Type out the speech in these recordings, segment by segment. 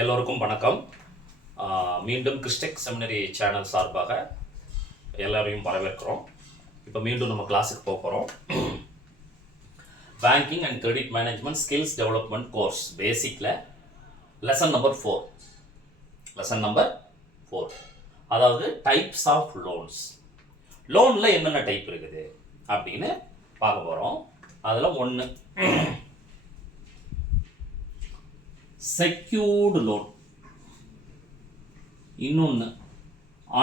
எல்லோருக்கும் வணக்கம். மீண்டும் கிறிஸ்டெக் செமினரி சேனல் சார்பாக எல்லாரையும் வரவேற்கிறோம். இப்போ மீண்டும் நம்ம கிளாஸுக்கு போக போகிறோம். Banking and credit management skills development course பேசிக்கில் லெசன் நம்பர் 4. அதாவது டைப்ஸ் ஆஃப் லோன்ஸ். லோனில் என்னென்ன டைப் இருக்குது அப்படின்னு பார்க்க போகிறோம். அதில் ஒன்று செக்யூர்டு லோன், இன்னொன்று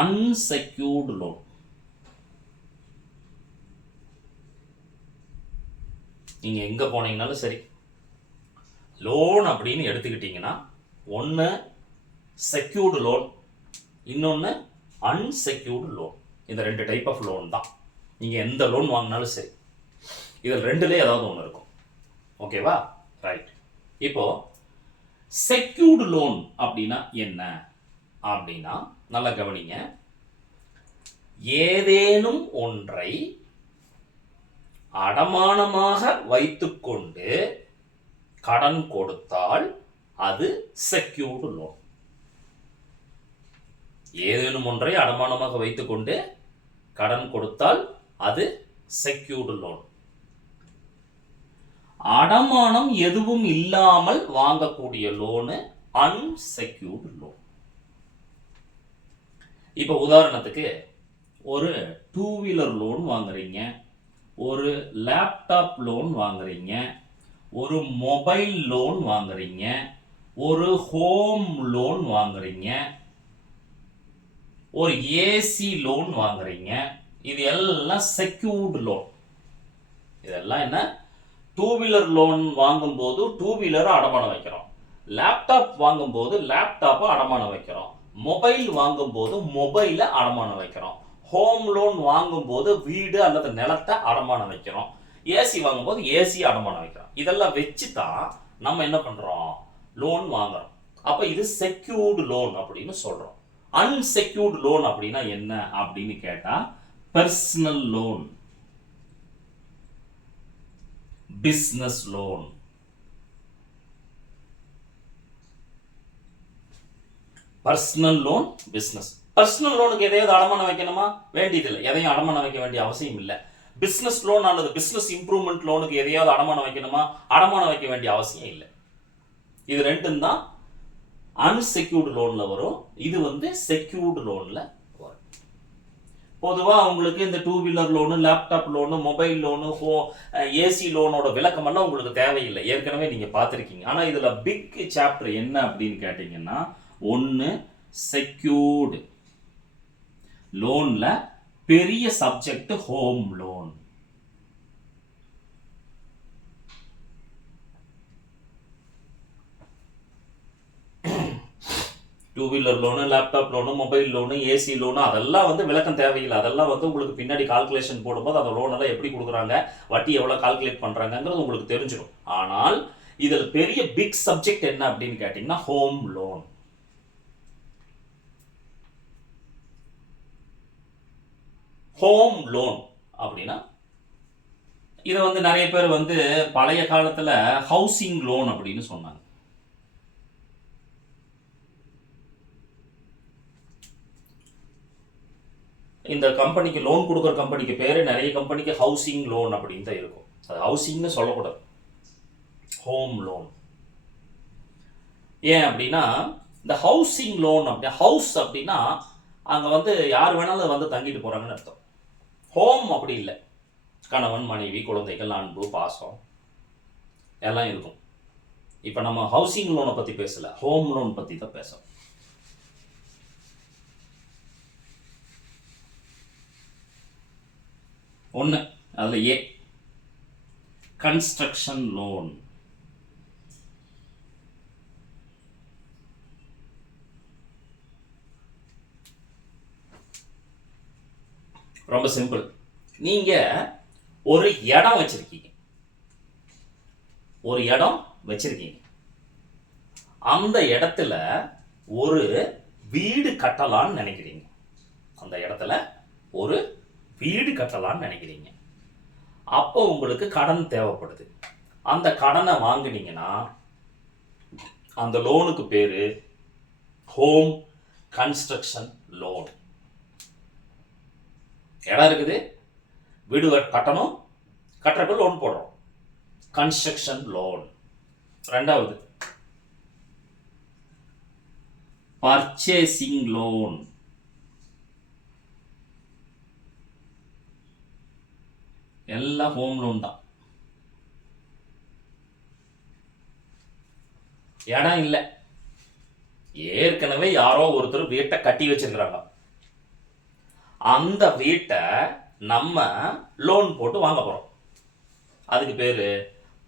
அன்செக்யூர்டு லோன். நீங்கள் எங்கே போனீங்கனாலும் சரி, லோன் அப்படின்னு எடுத்துக்கிட்டிங்கன்னா ஒன்று செக்யூர்டு லோன், இன்னொன்று அன்செக்யூர்டு லோன். இந்த ரெண்டு டைப் ஆஃப் லோன் தான். நீங்கள் எந்த லோன் வாங்கினாலும் சரி, இதில் ரெண்டுலேயே ஏதாவது ஒன்று இருக்கும். ஓகேவா? ரைட். இப்போது செக்யூர்டு லோன் அப்படின்னா என்ன அப்படின்னா, நல்லா கவனிங்க. ஏதேனும் ஒன்றை அடமானமாக வைத்துக்கொண்டு கடன் கொடுத்தால் அது செக்யூர்டு லோன். ஏதேனும் ஒன்றை அடமானமாக வைத்துக்கொண்டு கடன் கொடுத்தால் அது செக்யூர்டு லோன். அடமானம் எதுவும் இல்லாமல் வாங்கக்கூடிய லோனு அன்செக்யூர்டு லோன். இப்போ உதாரணத்துக்கு ஒரு 2 வீலர் லோன் வாங்குறீங்க, ஒரு லேப்டாப் லோன் வாங்குறீங்க, ஒரு மொபைல் லோன் வாங்குறீங்க, ஒரு ஹோம் லோன் வாங்குறீங்க, ஒரு ஏசி லோன் வாங்குறீங்க. இது எல்லாம் செக்யூர்டு லோன். இதெல்லாம் என்ன? 2 வீலர் லோன் வாங்கும்போது 2 வீலரை அடமானம் வைக்கிறோம், லேப்டாப் வாங்கும்போது லேப்டாப்பை அடமானம் வைக்கிறோம், மொபைல் வாங்கும்போது மொபைலை அடமானம் வைக்கிறோம், ஹோம் லோன் வாங்கும்போது வீடு அல்லது நிலத்தை அடமானம் வைக்கிறோம், ஏசி வாங்கும்போது ஏசி அடமானம் வைக்கிறோம். இதெல்லாம் வச்சு தான் நம்ம என்ன பண்ணுறோம்? லோன் வாங்குறோம். அப்போ இது செக்யூர்டு லோன் அப்படின்னு சொல்கிறோம். அன்செக்யூர்டு லோன் அப்படின்னா என்ன அப்படின்னு கேட்டால், personal loan, business loan. Personal loan, business. Personal லோனுக்கு எதையாவது அடமானம் வைக்கணுமா? வேண்டியதில்லை. எதையும் அடமானம் வைக்க வேண்டிய அவசியம் இல்லை. பிஸ்னஸ் லோன் அல்லது பிஸ்னஸ் இம்ப்ரூவ்மெண்ட் லோனுக்கு எதையாவது அடமானம் வைக்கணுமா? அடமானம் வைக்க வேண்டிய அவசியம் இல்லை. இது ரெண்டும் தான் அன்செக்யூர்டு லோன்ல வரும். இது செக்யூர்டு லோன்ல வரும். பொதுவாக உங்களுக்கு இந்த 2 wheeler loan, laptop loan, mobile loan, AC லோனோட விளக்கமெல்லாம் உங்களுக்கு தேவையில்லை. ஏற்கனவே நீங்கள் பார்த்துருக்கீங்க. ஆனால் இதில் பிக் சாப்டர் என்ன அப்படின்னு கேட்டிங்கன்னா, ஒன்று செக்யூர்டு லோனில் பெரிய subject home loan. Two wheeler loan, laptop loan, mobile loan, AC loan, அதெல்லாம் விளக்கம் தேவையில்லை. அதெல்லாம் உங்களுக்கு பின்னாடி கால்குலேஷன் போடும்போது அந்த லோன் எல்லாம் எப்படி கொடுக்குறாங்க, வட்டி எவ்வளோ கால்குலேட் பண்ணுறாங்கிறது உங்களுக்கு தெரிஞ்சிடும். ஆனால் இதில் பெரிய பிக் சப்ஜெக்ட் என்ன அப்படின்னு கேட்டிங்கன்னா, ஹோம் லோன். ஹோம் லோன் அப்படின்னா இதை நிறைய பேர் பழைய காலத்தில் ஹவுசிங் லோன் அப்படின்னு சொன்னாங்க. இந்த கம்பெனிக்கு லோன் கொடுக்குற கம்பெனிக்கு பேர், நிறைய கம்பெனிக்கு ஹவுசிங் லோன் அப்படின்னு தான் இருக்கும். அது ஹவுசிங்னு சொல்லக்கூடாது, ஹோம் லோன். ஏன் அப்படின்னா, இந்த ஹவுசிங் லோன் அப்படின்னா, ஹவுஸ் அப்படின்னா அங்கே யார் வேணாலும் தங்கிட்டு போகிறாங்கன்னு அர்த்தம். ஹோம் அப்படி இல்லை. கணவன், மனைவி, குழந்தைகள், அன்பு, பாசம் எல்லாம் இருக்கும். இப்போ நம்ம ஹவுசிங் லோனை பற்றி பேசலை, ஹோம் லோன் பற்றி தான் பேசணும். ஒன்று அதில் ஏ கன்ஸ்ட்ரக்ஷன் லோன். ரொம்ப சிம்பிள். நீங்கள் ஒரு இடம் வச்சிருக்கீங்க, அந்த இடத்துல ஒரு வீடு கட்டலான்னு நினைக்கிறீங்க. அப்போ உங்களுக்கு கடன் தேவைப்படுது. அந்த கடனை வாங்கினீங்கன்னா அந்த லோனுக்கு பேரு ஹோம் கன்ஸ்ட்ரக்ஷன் லோன். இடம் இருக்குது, வீடு கட்டணும், கட்டுறதுக்கு லோன் போடுறோம், கன்ஸ்ட்ரக்ஷன் லோன். ரெண்டாவது பர்ச்சேசிங் லோன். எல்லாம் ஹோம் லோன் தான். இடம் இல்லை, ஏற்கனவே யாரோ ஒருத்தர் வீட்டை கட்டி வச்சிருக்கிறாங்க, அந்த வீட்டை நம்ம லோன் போட்டு வாங்க போறோம், அதுக்கு பேரு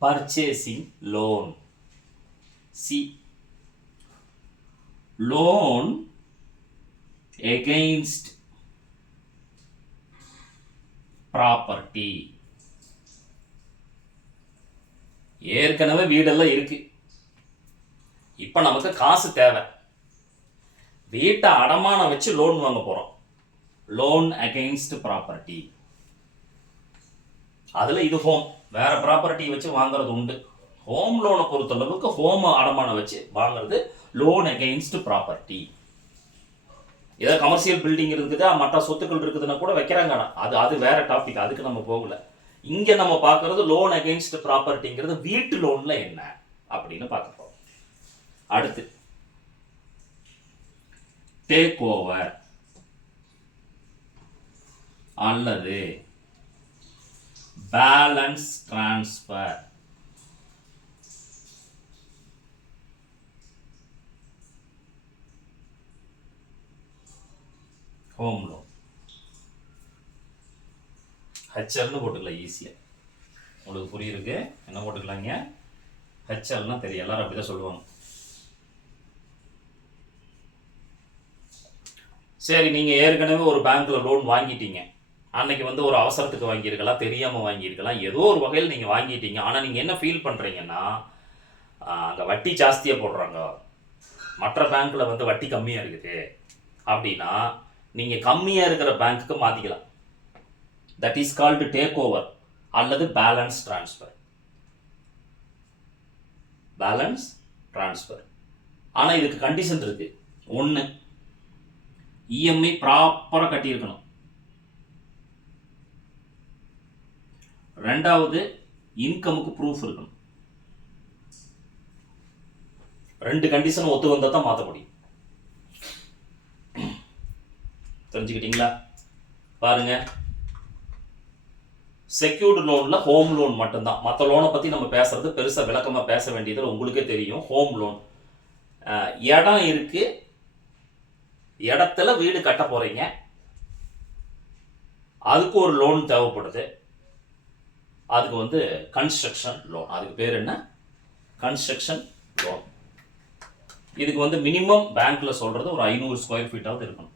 purchasing loan. C loan against property. ஏற்கனவே வீடெல்லாம் இருக்கு, இப்ப நமக்கு காசு தேவை, வீட்டை அடமானம் வச்சு லோன் வாங்க போறோம், லோன் அகைன்ஸ்ட் ப்ராப்பர்ட்டி. அதுல இது ஹோம், வேற ப்ராப்பர்ட்டி வச்சு வாங்குறது உண்டு. ஹோம் லோனை பொறுத்தளவுக்கு ஹோம் அடமானம் வச்சு வாங்குறது லோன் அகைன்ஸ்ட் ப்ராப்பர்ட்டி. ஏதோ கமர்ஷியல் பில்டிங் இருக்குது, மற்ற சொத்துக்கள் இருக்குதுன்னா கூட வைக்கிறாங்க, அது அது வேற டாபிக், அதுக்கு நம்ம போகல. இங்க நம்ம பார்க்கறது லோன் அகைன்ஸ்ட் ப்ராப்பர்ட்டிங்கிறது வீட்டு லோன்ல என்ன அப்படின்னு பார்க்க போறோம். அடுத்து டேக் ஓவர் அல்லது பேலன்ஸ் டிரான்ஸ்பர். ஹோம் லோன் ஹெச்எல்னு போட்டுக்கலாம், ஈஸியா உங்களுக்கு புரியுதுக்கு. என்ன போட்டுக்கலாங்க, ஹெச்எல்னா தெரியும், எல்லாரும் அப்படிதான் சொல்லுவாங்க. சரி, நீங்க ஏற்கனவே ஒரு பேங்க்ல லோன் வாங்கிட்டீங்க, அன்னைக்கு வந்து ஒரு அவசரத்துக்கு வாங்கியிருக்கலாம், தெரியாம வாங்கியிருக்கலாம், ஏதோ ஒரு வகையில் நீங்க வாங்கிட்டீங்க. ஆனா நீங்க என்ன ஃபீல் பண்றீங்கன்னா, அங்க வட்டி ஜாஸ்தியா போடுறாங்க, மற்ற பேங்க்ல வந்து வட்டி கம்மியா இருக்குது அப்படின்னா நீங்க கம்மியா இருக்கிற பேங்க்குக்கு மாத்திக்கலாம். That is called take over அல்லது பேலன்ஸ் டிரான்ஸ்பர். Balance transfer. ஆனா இதுக்கு கண்டிஷன் இருக்கு. ஒன்று, இஎம்ஐ ப்ராப்பரா கட்டியிருக்கணும். ரெண்டாவது, இன்கமுக்கு ப்ரூஃப் இருக்கணும். ரெண்டு கண்டிஷன் ஒத்து வந்தா தான் மாற்ற முடியும். தெரிஞ்சுக்கிட்டீங்களா? பாருங்க, செக்யூர்டு லோன்ல ஹோம் லோன் மட்டும்தான். மற்ற லோனை பத்தி நம்ம பேசுறது பெருசா விளக்கமா பேச வேண்டியது உங்களுக்கே தெரியும். ஹோம் லோன் இடம் இருக்கு, இடத்துல வீடு கட்ட போறீங்க, அதுக்கு ஒரு லோன் தேவைப்படுது, அதுக்கு வந்து கன்ஸ்ட்ரக்ஷன் லோன். அதுக்கு பேர் என்ன? Construction loan. இதுக்கு வந்து மினிமம் பேங்க்ல சொல்றது ஒரு 500 ஸ்கொயர் ஃபீட்டாவது இருக்கணும்.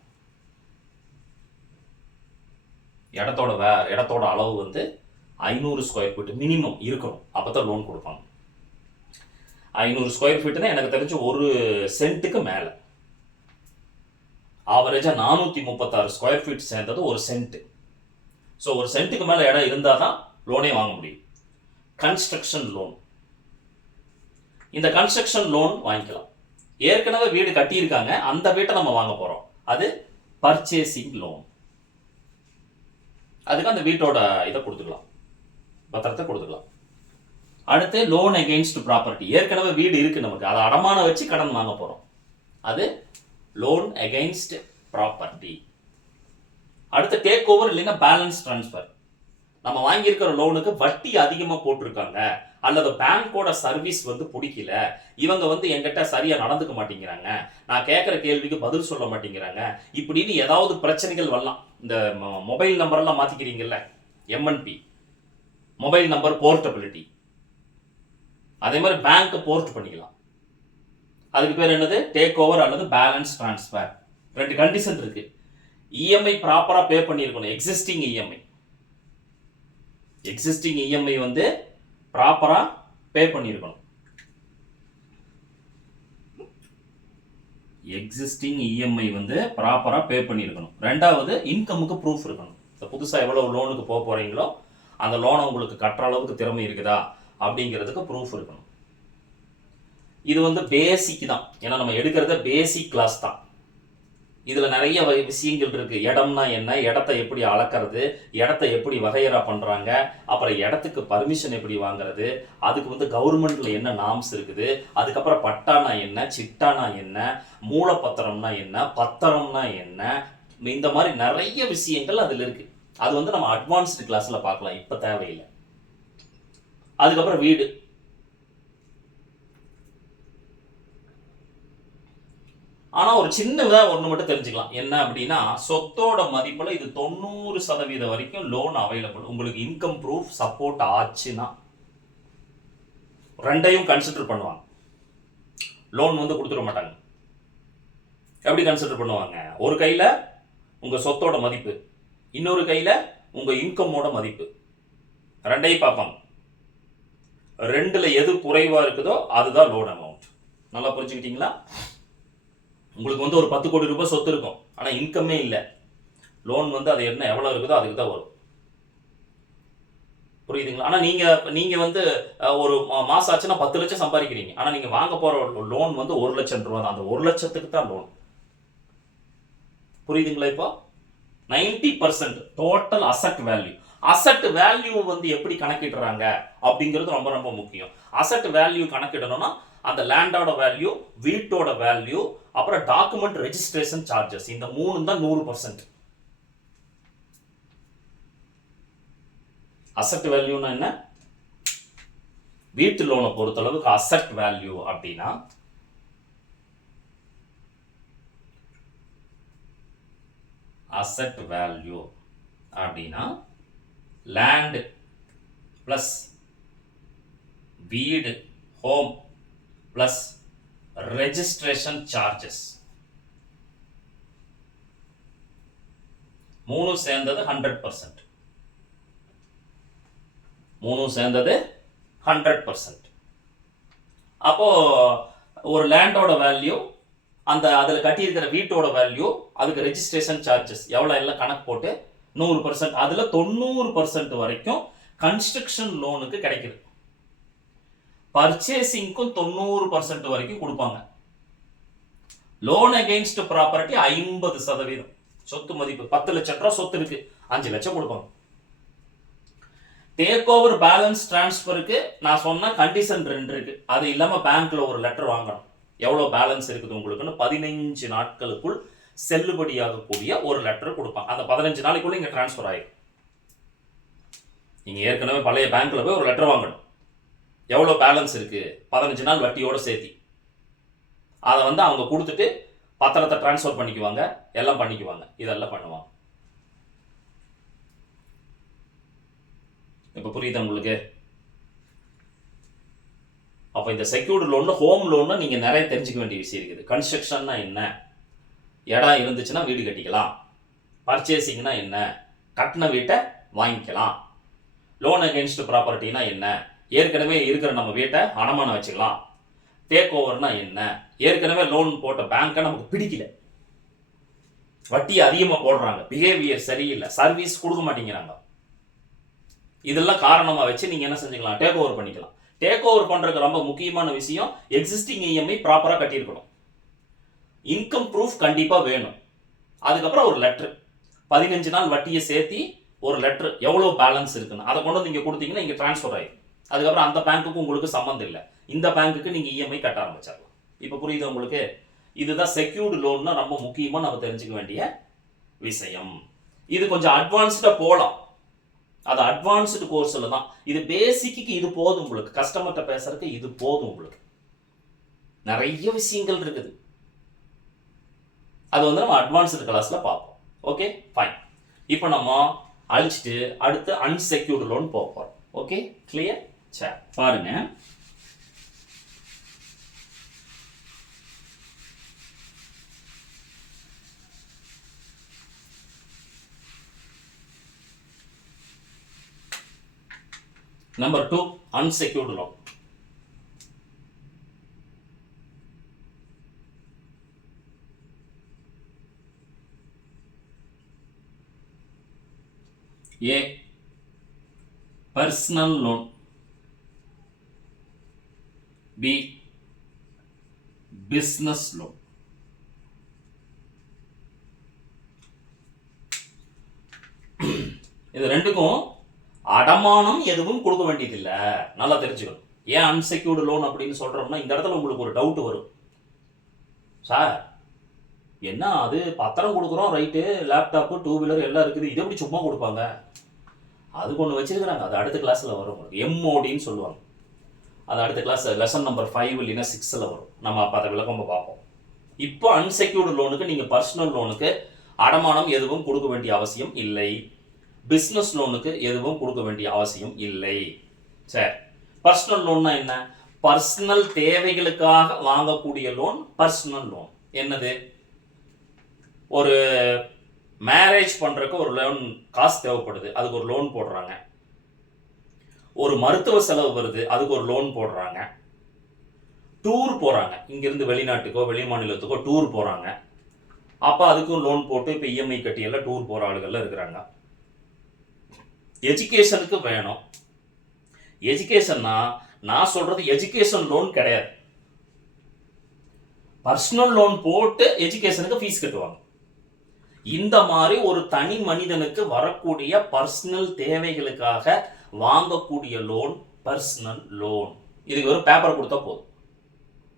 இடத்தோட அளவு வந்து 500 ஸ்கொயர் ஃபீட் மினிமம் இருக்கணும், அப்பதான் லோன் கொடுப்பாங்க. 500 ஸ்கொயர் ஃபீட்னா எனக்கு தெரிஞ்சு ஒரு சென்ட்டுக்கு மேல, ஆவரேஜா 436 ஸ்கொயர் ஃபீட் சேர்ந்தது ஒரு சென்ட். ஸோ ஒரு சென்ட்டுக்கு மேல இடம் இருந்தால் தான் லோனே வாங்க முடியும். கன்ஸ்ட்ரக்ஷன் லோன், இந்த கன்ஸ்ட்ரக்ஷன் லோன் வாங்கிக்கலாம். ஏற்கனவே வீடு கட்டியிருக்காங்க, அந்த வீட்டை நம்ம வாங்க போறோம், அது பர்ச்சேசிங் லோன். அதுக்கு அந்த வீட்டோட இதை கொடுத்துக்கலாம், பத்திரத்தை கொடுத்துக்கலாம். அடுத்து லோன் அகெயின்ஸ்ட் ப்ராப்பர்ட்டி. ஏற்கனவே வீடு இருக்கு நமக்கு, அதை அடமானம் வச்சு கடன் வாங்க போறோம், அது லோன் அகெயின்ஸ்ட் ப்ராப்பர்ட்டி. அடுத்து டேக் ஓவர் இல்லைன்னா பேலன்ஸ் டிரான்ஸ்பர். நம்ம வாங்கியிருக்கிற லோனுக்கு வட்டி அதிகமாக போட்டிருக்காங்க, அல்லது பேங்கோட சர்வீஸ் வந்து பிடிக்கல, இவங்க வந்து என்கிட்ட சரியா நடந்துக்க மாட்டேங்கிறாங்க, நான் கேட்குற கேள்விக்கு பதில் சொல்ல மாட்டேங்கிறாங்க, இப்படின்னு ஏதாவது பிரச்சனைகள் வரலாம். இந்த மொபைல் நம்பர் எல்லாம் மாத்திக்கிறீங்கல்ல, எம்என்பி மொபைல் நம்பர் போர்ட்டபிலிட்டி, அதே மாதிரி பேங்க் போர்ட் பண்ணிக்கலாம். அதுக்கு பேர் என்னது? டேக் ஓவர் அல்லது பேலன்ஸ் டிரான்ஸ்பர். ரெண்டு கண்டிஷன் இருக்கு. இஎம்ஐ ப்ராப்பரா பே பண்ணியிருக்கணும். எக்ஸிஸ்டிங் இஎம்ஐ வந்து ப்ராப்பரா பே பண்ணியிருக்கணும். எக்ஸிஸ்டிங் இஎம்ஐ வந்து ப்ராப்பரா பே பண்ணியிருக்கணும். ரெண்டாவது, இன்கமுக்கு ப்ரூஃப் இருக்கணும். புதுசா எவ்வளவு லோனுக்கு போக போறீங்களோ அந்த லோனை உங்களுக்கு கட்டுற அளவுக்கு திறமை இருக்குதா அப்படிங்கிறதுக்கு ப்ரூஃப் இருக்கணும். இது வந்து பேசிக் தான், ஏன்னா நம்ம எடுக்கிறத பேசிக் கிளாஸ் தான். இதில் நிறைய விஷயங்கள் இருக்குது. இடம்னா என்ன, இடத்த எப்படி அளக்கிறது, இடத்த எப்படி வகையறா பண்ணுறாங்க, அப்புறம் இடத்துக்கு பர்மிஷன் எப்படி வாங்குறது, அதுக்கு வந்து கவர்மெண்ட்டில் என்ன நாம்ஸ் இருக்குது, அதுக்கப்புறம் பட்டானா என்ன, சிட்டானா என்ன, மூலப்பத்திரம்னா என்ன, பத்திரம்னா என்ன, இந்த மாதிரி நிறைய விஷயங்கள் அதில் இருக்குது. அது வந்து நம்ம அட்வான்ஸ்டு கிளாஸில் பார்க்கலாம், இப்போ தேவையில்லை. அதுக்கப்புறம் வீடு. ஆனால் ஒரு சின்னதாக ஒன்று மட்டும் தெரிஞ்சுக்கலாம், என்ன அப்படின்னா சொத்தோட மதிப்பில் இது 90% வரைக்கும் லோன் அவைலபிள். உங்களுக்கு இன்கம் ப்ரூஃப் சப்போர்ட் ஆச்சுன்னா ரெண்டையும் கன்சிடர் பண்ணுவாங்க. லோன் வந்து கொடுத்துட மாட்டாங்க. எப்படி கன்சிடர் பண்ணுவாங்க? ஒரு கையில் உங்கள் சொத்தோட மதிப்பு, இன்னொரு கையில் உங்கள் இன்கமோட மதிப்பு, ரெண்டையும் பார்ப்பாங்க. ரெண்டில் எது குறைவாக இருக்குதோ அதுதான் லோன் அமௌண்ட். நல்லா புரிஞ்சுக்கிட்டீங்களா? உங்களுக்கு வந்து ஒரு 10 கோடி ரூபாய் சொத்து இருக்கும், ஆனால் இன்கமே இல்லை. லோன் வந்து அது என்ன எவ்வளோ இருக்குதோ அதுக்கு தான் வரும். புரியுதுங்களா? ஆனால் நீங்கள் வந்து ஒரு மாதம் ஆச்சுன்னா 10 லட்சம் சம்பாதிக்கிறீங்க, ஆனால் நீங்கள் வாங்க போகிற லோன் வந்து 1 லட்சம் ரூபா தான். அந்த 1 லட்சத்துக்கு தான் லோன். புரியுதுங்களா? இப்போ 90% total asset value. Asset value வந்து எப்படி கணக்கிடுறாங்க அப்படிங்கிறது ரொம்ப ரொம்ப முக்கியம். அசட் வேல்யூ கணக்கிடணும்னா அந்த லேண்டோட வேல்யூ, வீட்டோட வேல்யூ, அப்புறம் டாக்குமெண்ட் ரெஜிஸ்ட்ரேஷன் சார்ஜஸ், இந்த 3 தான் 100%. அசட் வேல்யூனா என்ன? வீட்டு லோனை பொறுத்தளவுக்கு அசட் வேல்யூ அப்படின்னா அசட் வேல்யூ அப்படின்னா லேண்ட் பிளஸ் வீடு ஹோம் பிளஸ் ரெஜிஸ்ட்ரேஷன் சார்ஜஸ், 3 சேர்ந்தது 100%. 3 சேர்ந்தது 100%. அப்போ ஒரு லேண்டோட வேல்யூ, அந்த அதில் கட்டியிருக்கிற வீட்டோட வேல்யூ, அதுக்கு ரெஜிஸ்ட்ரேஷன் சார்ஜஸ் எவ்வளோ எல்லாம் கணக்கு போட்டு 100%. அதில் 90% வரைக்கும் கன்ஸ்ட்ரக்ஷன் லோனுக்கு கிடைக்குது. பர்ச்சேசிங்க்கும் 90% வரைக்கும் கொடுப்பாங்க. Loan against property 50%. சொத்து மதிப்பு 10 லட்சம் ரூபாய் சொத்து இருக்கு, 5 லட்சம் கொடுப்பாங்க. டேக் ஓவர் பேலன்ஸ் டிரான்ஸ்ஃபருக்கு நான் சொன்ன கண்டிஷன் 2 இருக்கு. அது இல்லாம பேங்க்ல ஒரு லெட்டர் வாங்கணும், எவ்வளவு பேலன்ஸ் இருக்குது உங்களுக்குன்னு 15 நாட்களுக்குள் செல்லுபடியாகக்கூடிய ஒரு லெட்டர் கொடுப்பாங்க. அந்த 15 நாளைக்குள்ள இங்க டிரான்ஸ்ஃபர் ஆயிடும். நீங்க ஏற்கனவே பழைய பேங்க்ல போய் ஒரு லெட்டர் வாங்கணும், எவ்வளோ பேலன்ஸ் இருக்கு 15 நாள் வட்டியோட சேர்த்தி. அதை வந்து அவங்க கொடுத்துட்டு பத்திரத்தை டிரான்ஸ்ஃபர் பண்ணிக்குவாங்க, எல்லாம் பண்ணிக்குவாங்க, இதெல்லாம் பண்ணுவாங்க. இப்போ புரியுது உங்களுக்கு? அப்போ இந்த செக்யூர்டு லோன், ஹோம் லோன்னு நீங்கள் நிறைய தெரிஞ்சுக்க வேண்டிய விஷயம் இருக்குது. கன்ஸ்ட்ரக்ஷன்னா என்ன, இடம் இருந்துச்சுன்னா வீடு கட்டிக்கலாம். பர்ச்சேசிங்னா என்ன, கட்டின வீட்டை வாங்கிக்கலாம். லோன் அகெயின்ஸ்ட் ப்ராப்பர்ட்டினா என்ன, ஏற்கனவே இருக்கிற நம்ம வீட்டை அடமானம் வச்சுக்கலாம். டேக் ஓவர்னா என்ன, ஏற்கனவே லோன் போட்ட பேங்கை நமக்கு பிடிக்கல, வட்டி அதிகமாக போடுறாங்க, பிஹேவியர் சரியில்லை, சர்வீஸ் கொடுக்க மாட்டேங்கிறாங்க, இதெல்லாம் காரணமாக வச்சு நீங்கள் என்ன செஞ்சுக்கலாம், டேக் ஓவர் பண்ணிக்கலாம். டேக் ஓவர் பண்ணுறதுக்கு ரொம்ப முக்கியமான விஷயம் எக்ஸிஸ்டிங் இஎம்ஐ ப்ராப்பராக கட்டியிருக்கணும். இன்கம் ப்ரூஃப் கண்டிப்பாக வேணும். அதுக்கப்புறம் ஒரு லெட்ரு, 15 நாள் வட்டியை சேர்த்தி ஒரு லெட்ரு, எவ்வளோ பேலன்ஸ் இருக்குன்னு அதை கொண்டு வந்து நீங்கள் கொடுத்தீங்கன்னா இங்கே ட்ரான்ஸ்ஃபர் ஆகிடும். அதுக்கப்புறம் அந்த பேங்க்குக்கும் உங்களுக்கு சம்மந்தம் இல்லை, இந்த பேங்க்குக்கு நீங்கள் இஎம்ஐ கட்ட ஆரம்பிச்சிடலாம். இப்போ புரியுது உங்களுக்கு? இதுதான் செக்யூர்டு லோன்னா ரொம்ப முக்கியமாக நம்ம தெரிஞ்சுக்க வேண்டிய விஷயம். இது கொஞ்சம் அட்வான்ஸ்டாக போகலாம், அது அட்வான்ஸ்டு கோர்ஸில் தான். இது பேசிக்கு இது போதும் உங்களுக்கு, கஸ்டமர்கிட்ட பேசுறதுக்கு இது போதும் உங்களுக்கு. நிறைய விஷயங்கள் இருக்குது, அது வந்து நம்ம அட்வான்ஸ்டு கிளாஸில் பார்ப்போம். Okay fine. இப்போ நம்ம அழிச்சிட்டு அடுத்து அன்செக்யூர்டு லோன் போக போகிறோம். Okay clear? சரி பாருங்க, Number 2, unsecured loan. A, personal loan. B, business loan. இது ரெண்டுக்கும் அடமானம் எதுவும் கொடுக்க வேண்டியது இல்லை. நல்லா தெரிஞ்சுக்கணும். ஏன் அன்செக்யூர்டு லோன் அப்படின்னு சொல்றோம்னா, இந்த இடத்துல உங்களுக்கு ஒரு டவுட் வரும். சார் என்ன அது பத்திரம் கொடுக்குறோம், ரைட்டு, லேப்டாப்பு, டூ வீலர் எல்லாம் இருக்குது, இதை எப்படி சும்மா கொடுப்பாங்க? அதுக்கு ஒன்று வச்சிருக்கிறாங்க. அது அடுத்த கிளாஸில் வரும். உங்களுக்கு எம்ஓடின்னு சொல்லுவாங்க. அது அடுத்த கிளாஸ் லெசன் நம்பர் 5 இல்லைன்னா 6ல் வரும். நம்ம அப்போ அதை விளக்கம் பார்ப்போம். இப்போ அன்செக்யூர்டு லோனுக்கு, நீங்கள் பர்சனல் லோனுக்கு அடமானம் எதுவும் கொடுக்க வேண்டிய அவசியம் இல்லை. பிஸ்னஸ் லோனுக்கு எதுவும் கொடுக்க வேண்டிய அவசியம் இல்லை. சரி, பர்சனல் லோன்னா என்ன? பர்சனல் தேவைகளுக்காக வாங்கக்கூடிய லோன் பர்சனல் லோன். என்னது? ஒரு மேரேஜ் பண்ணுறதுக்கு ஒரு லோன் காசு தேவைப்படுது, அதுக்கு ஒரு லோன் போடுறாங்க. ஒரு மருத்துவ செலவு வருது, அதுக்கு ஒரு லோன் போடுறாங்க. டூர் போகிறாங்க, இங்கேருந்து வெளிநாட்டுக்கோ வெளி மாநிலத்துக்கோ டூர் போகிறாங்க, அப்போ அதுக்கும் லோன் போட்டு இப்போ இஎம்ஐ கட்டியெல்லாம் டூர் போகிற ஆளுகள்லாம் இருக்கிறாங்க. எஜுகேஷனுக்கு வேணும். எஜுகேஷன்னா நான் சொல்கிறது எஜுகேஷன் லோன் கிடையாது. பர்சனல் லோன் போட்டு எஜுகேஷனுக்கு ஃபீஸ் கட்டுவாங்க. இந்த மாதிரி ஒரு தனி மனிதனுக்கு வரக்கூடிய பர்சனல் தேவைகளுக்காக வாங்கக்கூடிய லோன் பர்சனல் லோன். இதுக்கு ஒரு பேப்பர் கொடுத்தா போதும்.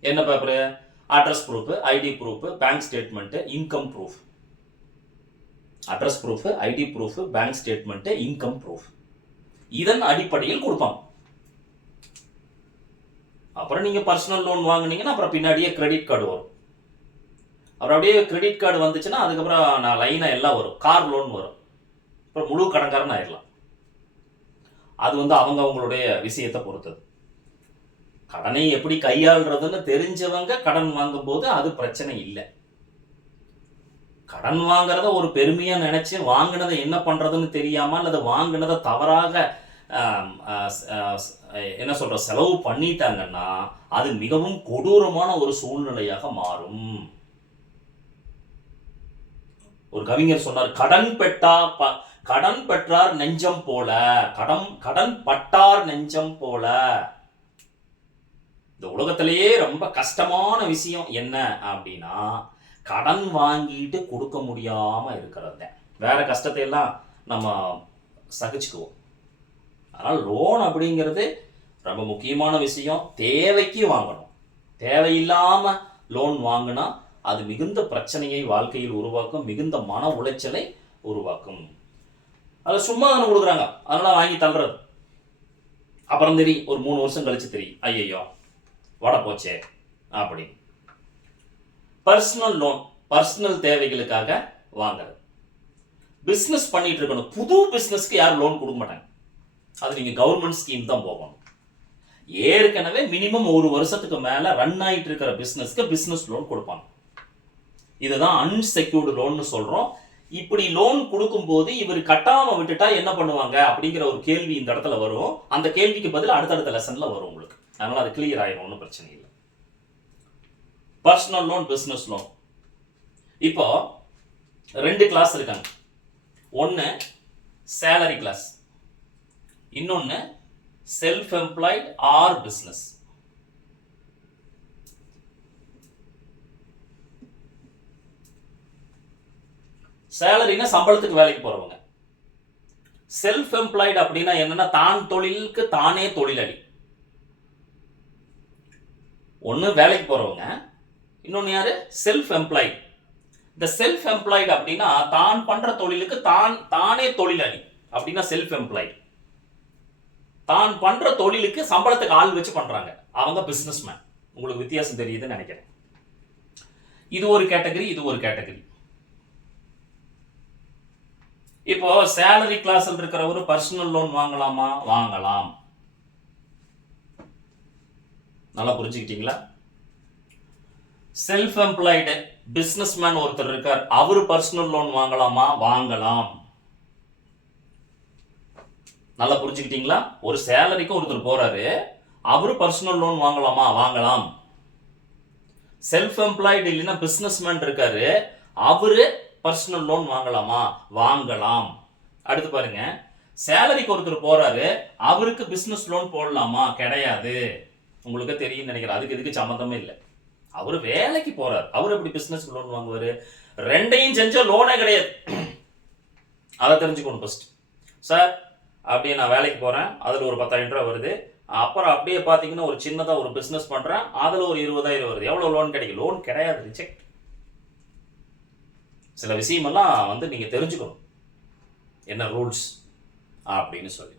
என்ன paper? Address proof, ID proof, bank statement, income proof. Address proof, ID proof, bank statement, income proof. இதன் அடிப்படையில் கொடுப்பாங்க. அப்புறம் நீங்கள் பர்சனல் லோன் வாங்கினீங்கன்னா அப்புறம் பின்னாடியே கிரெடிட் கார்டு வரும். அப்புறம் அப்படியே கிரெடிட் கார்டு வந்துச்சுன்னா அதுக்கப்புறம் நான் லைனாக எல்லாம் வரும். கார் லோன் வரும். அப்புறம் முழு கடன்காரன் ஆயிடலாம். அது அவங்க அவங்களுடைய விஷயத்தை பொறுத்தது. கடனை எப்படி கையாளுறதுன்னு தெரிஞ்சவங்க கடன் வாங்கும்போது அது பிரச்சனை இல்லை. கடன் வாங்குறத ஒரு பெருமையாக நினைச்சு வாங்கினதை என்ன பண்றதுன்னு தெரியாம அல்லது வாங்கினதை தவறாக என்ன சொல்ற செலவு பண்ணிட்டாங்கன்னா அது மிகவும் கொடூரமான ஒரு சூழ்நிலையாக மாறும். ஒரு கவிஞர் சொன்னார், கடன் பெற்றார் நெஞ்சம் போல, கடன் பட்டார் நெஞ்சம் போல. இந்த உலகத்திலேயே ரொம்ப கஷ்டமான விஷயம் என்ன அப்படின்னா, கடன் வாங்கிட்டு கொடுக்க முடியாம இருக்கிறது. வேற கஷ்டத்தை எல்லாம் நம்ம சகிச்சுக்குவோம். அதனால் லோன் அப்படிங்கிறது ரொம்ப முக்கியமான விஷயம். தேவைக்கு வாங்கணும். தேவையில்லாம லோன் வாங்கினா அது மிகுந்த பிரச்சனையை வாழ்க்கையில் உருவாக்கும், மிகுந்த மன உளைச்சலை உருவாக்கும். அதை சும்மா தானே கொடுக்குறாங்க, அதனால வாங்கி தள்ளுறது. அப்புறம் தெரியும், ஒரு 3 வருஷம் கழிச்சு தெரியும், ஐயோ வட போச்சே அப்படி. பர்சனல் லோன் பர்சனல் தேவைகளுக்காக வாங்குறது. பிஸ்னஸ் பண்ணிட்டு இருக்கணும். புது பிஸ்னஸ்க்கு யாரும் லோன் கொடுக்க மாட்டாங்க. அது நீங்க கவர்மெண்ட் ஸ்கீம் தான் போகணும். ஏற்கனவே மினிமம் 1 வருஷத்துக்கு மேல ரன் ஆயிட்டு இருக்கிற பிஸ்னஸ்க்கு பிஸ்னஸ் லோன் கொடுப்பாங்க. இதுதான் அன்செக்யூர்டு லோன்னு சொல்றோம். இப்படி லோன் கொடுக்கும்போது இவர் கட்டாம விட்டுட்டா என்ன பண்ணுவாங்க அப்படிங்கிற ஒரு கேள்வி இந்த இடத்துல வரும். அந்த கேள்விக்கு பதில் அடுத்தடுத்த லெசன்ல வரும் உங்களுக்கு. அதனால அது கிளியர் ஆயிடும், ஒன்றும் பிரச்சனை இல்லை. Personal loan, business loan. இப்போ 2 கிளாஸ் இருக்காங்க. ஒன்று சேலரி கிளாஸ், இன்னொன்று செல்ஃப் எம்ப்ளாய்டு ஆர் பிஸ்னஸ். சேலரினா சம்பளத்துக்கு வேலைக்கு போறவங்க. செல்ஃப் எம்ப்ளாய்டு அப்படின்னா என்னன்னா தான் தொழிலுக்கு தானே தொழிலாளி. ஒன்று வேலைக்கு போறவங்க, இன்னொன்று யாரு? Self employed. இந்த செல்ஃப் எம்ப்ளாய்டு அப்படின்னா தான் பண்ற தொழிலுக்கு தானே தொழிலாளி அப்படின்னா செல்ஃப் எம்ப்ளாய்டு. தான் பண்ற தொழிலுக்கு சம்பளத்துக்கு ஆள் வச்சு பண்றாங்க, அவங்க பிசினஸ் மேன். உங்களுக்கு வித்தியாசம் தெரியுதுன்னு நினைக்கிறேன். இது ஒரு கேட்டகரி, இது ஒரு கேட்டகரி. இப்போ சேலரி கிளாஸ்ல இருக்கிறவரு பர்சனல் லோன் வாங்கலாமா? வாங்கலாம். நல்லா புரிஞ்சுக்கிட்டீங்களா? செல்ஃப் எம்ப்ளாய்டு பிசினஸ் மேன் ஒருத்தர் இருக்கார், அவரு பர்சனல் லோன் வாங்கலாமா? வாங்கலாம். நல்லா புரிஞ்சுக்கிட்டீங்களா? ஒரு சேலரிக்கு ஒருத்தர் போறாரு, அவரு பர்சனல் லோன் வாங்கலாமா? வாங்கலாம். செல்ஃப் எம்ப்ளாய்டு இல்லைன்னா பிசினஸ் மேன் இருக்காரு, அவரு பர்சனல் லோன் வாங்கலாமா? வாங்கலாம். அடுத்து பாருங்க, சேலரிக்கு ஒருத்தர் போறாரு, அவருக்கு பிசினஸ் லோன் போடலாமா? கிடையாது. உங்களுக்கு தெரியும் நினைக்கிறேன். அதுக்கு இதுக்கு சம்மந்தமே இல்லை. அவர் வேலைக்கு போறார். அவர் எப்படி பிசினஸ் லோன் வாங்குவாரு? ரெண்டையும் செஞ்ச லோனே கிடையாது. அதை தெரிஞ்சுக்கணும் ஃபர்ஸ்ட். சார் அப்படியே நான் வேலைக்கு போறேன், அதுல ஒரு 10,000 ரூபாய் வருது. அப்புறம் அப்படியே பார்த்தீங்கன்னா ஒரு சின்னதா ஒரு பிசினஸ் பண்றேன், அதுல ஒரு 20,000 வருது. எவ்வளவு லோன் கிடைக்கும்? லோன் கிடையாது, ரிஜெக்ட். சில விஷயமெல்லாம் நீங்க தெரிஞ்சுக்கணும், என்ன ரூல்ஸ் அப்படின்னு சொல்லி.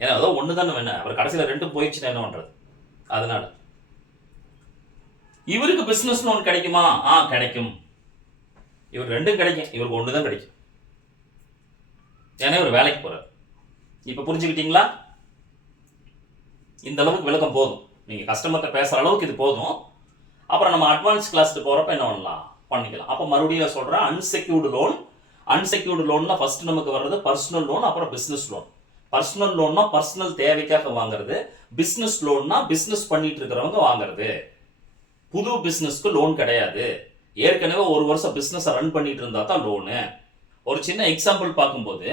ஏன்னா அதோ ஒன்று தானே வேணும், அவர் கடைசியில் ரெண்டும் போயிடுச்சுன்னா என்ன பண்றது? அதனால இவருக்கு பிசினஸ் லோன் கிடைக்குமா? கிடைக்கும். இவர் ரெண்டும் கிடைக்கும், இவருக்கு ஒன்று தான் கிடைக்கும். ஏன்னா இவர் வேலைக்கு போறார். இப்ப புரிஞ்சுக்கிட்டீங்களா? இந்த அளவுக்கு விளக்கம் போதும். நீங்க கஸ்டமர்கிட்ட பேசுற அளவுக்கு இது போதும். அப்புறம் நம்ம அட்வான்ஸ் கிளாஸ்க்கு போறப்ப என்ன பண்ணலாம் பண்ணிக்கலாம். அப்போ மறுபடியும் சொல்றேன், அன்செக்யூர்டு லோன். அன்செக்யூர்டு லோன்னா ஃபர்ஸ்ட் நமக்கு வர்றது பர்சனல் லோன், அப்புறம் பிசினஸ் லோன். பர்சனல் லோன்னா பர்சனல் தேவைக்காக வாங்குறது. பிசினஸ் லோன்னா பிசினஸ் பண்ணிட்டு இருக்கிறவங்க வாங்குறது. புது பிசினஸ்க்கு லோன் கிடையாது. ஏற்கனவே ஒரு வருஷம் பிசினஸ் ரன் பண்ணிட்டு இருந்தா தான் லோனு. ஒரு சின்ன எக்ஸாம்பிள் பார்க்கும்போது,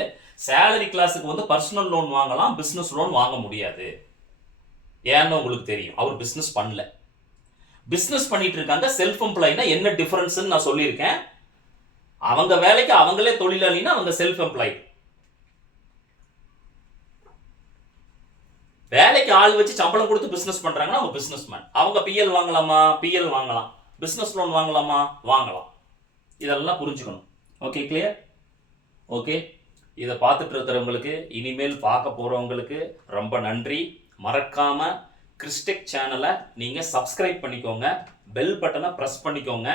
சேலரி கிளாஸுக்கு பர்சனல் லோன் வாங்கலாம், பிசினஸ் லோன் வாங்க முடியாது. ஏன்னு உங்களுக்கு தெரியும், அவர் பிசினஸ் பண்ணல. பிசினஸ் பண்ணிட்டு இருக்காங்க. செல்ஃப் எம்ப்ளாய்னா என்ன டிஃபரன்ஸ் நான் சொல்லியிருக்கேன். அவங்க வேலைக்கு அவங்களே தொழிலாளினா அவங்க செல்ஃப் எம்ப்ளாய். வேலைக்கு ஆள் வச்சு சம்பளம் கொடுத்து பிசினஸ் பண்றாங்கன்னா அவங்க பிசினஸ் மேன். அவங்க பிஎல் வாங்கலாமா? பிஎல் வாங்கலாம். பிசினஸ் லோன் வாங்கலாமா? வாங்கலாம். இதெல்லாம் புரிஞ்சுக்கணும். Okay, clear? ஓகே, இதை பார்த்துட்டு இருக்கிறவங்களுக்கு, இனிமேல் பார்க்க போறவங்களுக்கு ரொம்ப நன்றி. மறக்காம கிறிஸ்டெக் சேனலை நீங்க சப்ஸ்கிரைப் பண்ணிக்கோங்க, பெல் பட்டனை பிரஸ் பண்ணிக்கோங்க.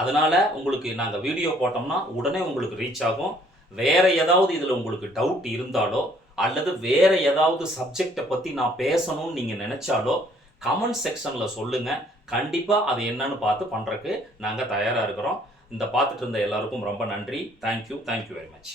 அதனால உங்களுக்கு நாங்க வீடியோ போட்டோம்னா உடனே உங்களுக்கு ரீச் ஆகும். வேற ஏதாவது இதுல உங்களுக்கு டவுட் இருந்தாலோ அல்லது வேற ஏதாவது சப்ஜெக்டை பத்தி நான் பேசணும்னு நீங்க நினைச்சாலோ கமெண்ட் செக்ஷன்ல சொல்லுங்க. கண்டிப்பா அது என்னன்னு பார்த்து பண்றதுக்கு நாங்க தயாரா இருக்கிறோம். இந்த பார்த்துட்டு இருந்த எல்லாருக்கும் ரொம்ப நன்றி. Thank you very much.